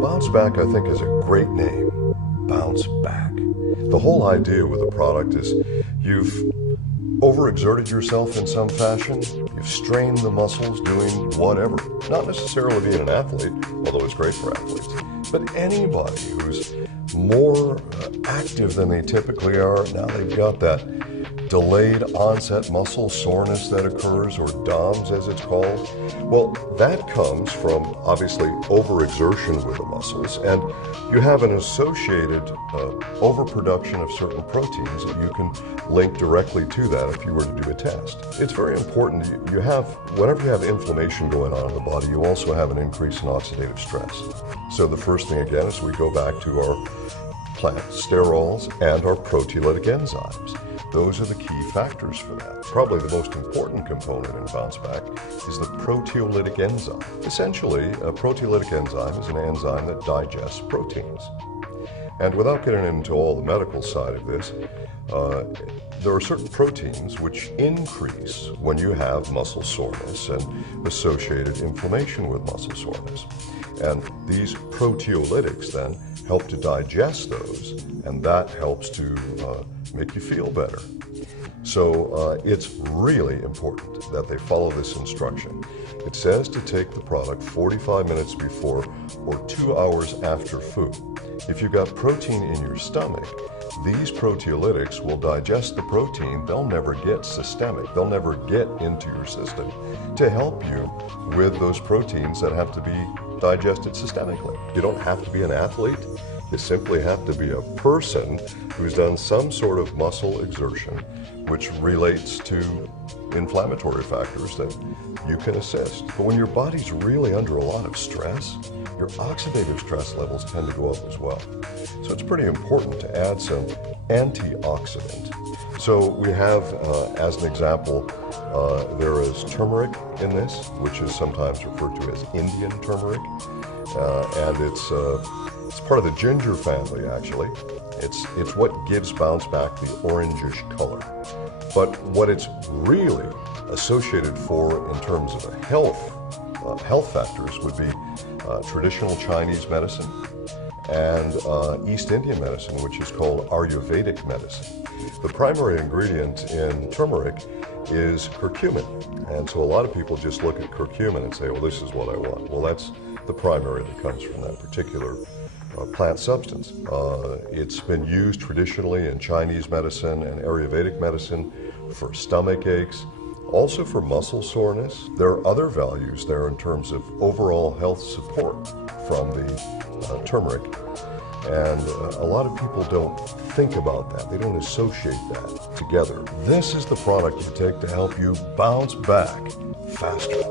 BounceBack, I think, is a great name. Bounce back. The whole idea with the product is you've overexerted yourself in some fashion. You've strained the muscles doing whatever. Not necessarily being an athlete, although it's great for athletes, but anybody who's more active than they typically are. Now they've got that delayed onset muscle soreness that occurs, or DOMS as it's called. Well, that comes from obviously overexertion with the muscles, and you have an associated overproduction of certain proteins that you can link directly to that if you were to do a test. It's very important. Whenever you have inflammation going on in the body, you also have an increase in oxidative stress. So the first thing again is we go back to our plant sterols and our proteolytic enzymes. Those are the key factors for that. Probably the most important component in BounceBack is the proteolytic enzyme. Essentially, a proteolytic enzyme is an enzyme that digests proteins. And without getting into all the medical side of this, there are certain proteins which increase when you have muscle soreness and associated inflammation with muscle soreness. And these proteolytics then help to digest those, and that helps to make you feel better. So it's really important that they follow this instruction. It says to take the product 45 minutes before or 2 hours after food. If you've got protein in your stomach, these proteolytics will digest the protein. They'll never get systemic. They'll never get into your system to help you with those proteins that have to be digested systemically. You don't have to be an athlete. You simply have to be a person who's done some sort of muscle exertion which relates to inflammatory factors that you can assist. But when your body's really under a lot of stress, your oxidative stress levels tend to go up as well. So it's pretty important to add some antioxidant. So we have, as an example, there is turmeric in this, which is sometimes referred to as Indian turmeric, and it's part of the ginger family, actually. It's what gives BounceBack the orangish color. But what it's really associated for in terms of health factors would be traditional Chinese medicine and East Indian medicine, which is called Ayurvedic medicine. The primary ingredient in turmeric is curcumin. And so a lot of people just look at curcumin and say, well, this is what I want. Well, that's the primary that comes from that particular plant substance. It's been used traditionally in Chinese medicine and Ayurvedic medicine for stomach aches, also for muscle soreness. There are other values there in terms of overall health support from the turmeric. And a lot of people don't think about that. They don't associate that together. This is the product you take to help you bounce back faster.